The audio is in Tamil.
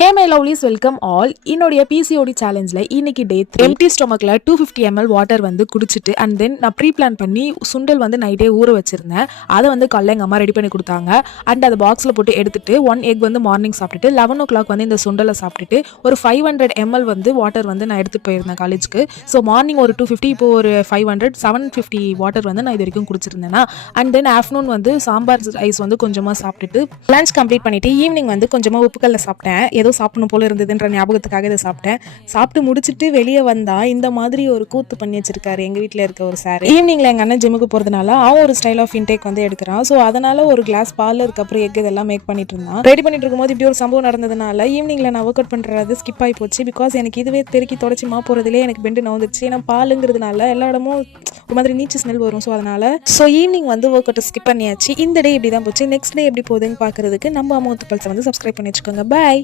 Hey my lovelies welcome all. என்னுடைய பிசிஓடி சேலஞ்சில் இன்னைக்கு டே 3. எம்டி ஸ்டொமக்கில் 250 ml வாட்டர் வந்து குடிச்சிட்டு அண்ட் தென் நான் ப்ரீ பிளான் பண்ணி சுண்டல் வந்து நைட்டே ஊற வச்சிருந்தேன். அதை வந்து காலைல எங்கள் அம்மா ரெடி பண்ணி கொடுத்தாங்க. அண்ட் அதை பாக்ஸில் போட்டு எடுத்துட்டு 1 egg வந்து மார்னிங் சாப்பிட்டுட்டு 11 o'clock வந்து இந்த சுண்டலை சாப்பிட்டுட்டு ஒரு 500 ml வந்து வாட்டர் வந்து நான் எடுத்துகிட்டு போயிருந்தேன் காலேஜுக்கு. ஸோ மார்னிங் ஒரு 250, இப்போ ஒரு 500, 750 வாட்டர் வந்து நான் இது வரைக்கும் குடிச்சிருந்தேன்னா. அண்ட் தென் ஆஃப்டர்நூன் வந்து சாம்பார் ரைஸ் வந்து கொஞ்சமாக சாப்பிட்டுட்டு லஞ்ச் கம்ப்ளீட் பண்ணிவிட்டு ஈவினிங் வந்து கொஞ்சமாக உப்புக்கல்ல சாப்பிட்டேன். ஏதோ சாப்பிடணும் போல இருந்ததுன்ற ஞாபகத்துக்காக இதை சாப்பிட்டேன். சாப்பிட்டு முடிச்சுட்டு வெளியே வந்தா இந்த மாதிரி ஒரு கூத்து பண்ணி வச்சிருக்காரு எங்கள் வீட்டில் இருக்க ஒரு சார். ஈவினிங்கில் எங்கள் அண்ணன் ஜிம்முக்கு போகிறதுனால அவன் ஒரு ஸ்டைல் ஆஃப் இன்டேக் வந்து எடுக்கிறான். ஸோ அதனால ஒரு கிளாஸ் பால் அதுக்கப்புறம் எக் இதெல்லாம் மேக் பண்ணிட்டு இருந்தான். ரெடி பண்ணிட்டு இருக்கும்போது இப்படி ஒரு சம்பவம் நடந்ததுனால ஈவினிங்கில் நான் ஒர்க் அவுட் பண்ணுறது ஸ்கிப் ஆகி போச்சு. பிகாஸ் எனக்கு இதுவே பெருக்கி தொடச்சி போகிறதுலே எனக்கு பெண்டு நவுந்துச்சு. ஏன்னா பாலுங்கிறதுனால எல்லா இடமும் ஒரு மாதிரி நீச்சு ஸ்மெல் வரும். ஸோ ஈவினிங் வந்து ஒர்க் அவுட் ஸ்கிப் பண்ணியாச்சு. இந்த டே இப்படி தான் போச்சு. நெக்ஸ்ட் டே எப்படி போகுதுன்னு பார்க்கறதுக்கு நம்ம அமௌண்ட் பல்ஸை வந்து சப்ஸ்கிரைப் பண்ணி வச்சுக்கோங்க. பாய்.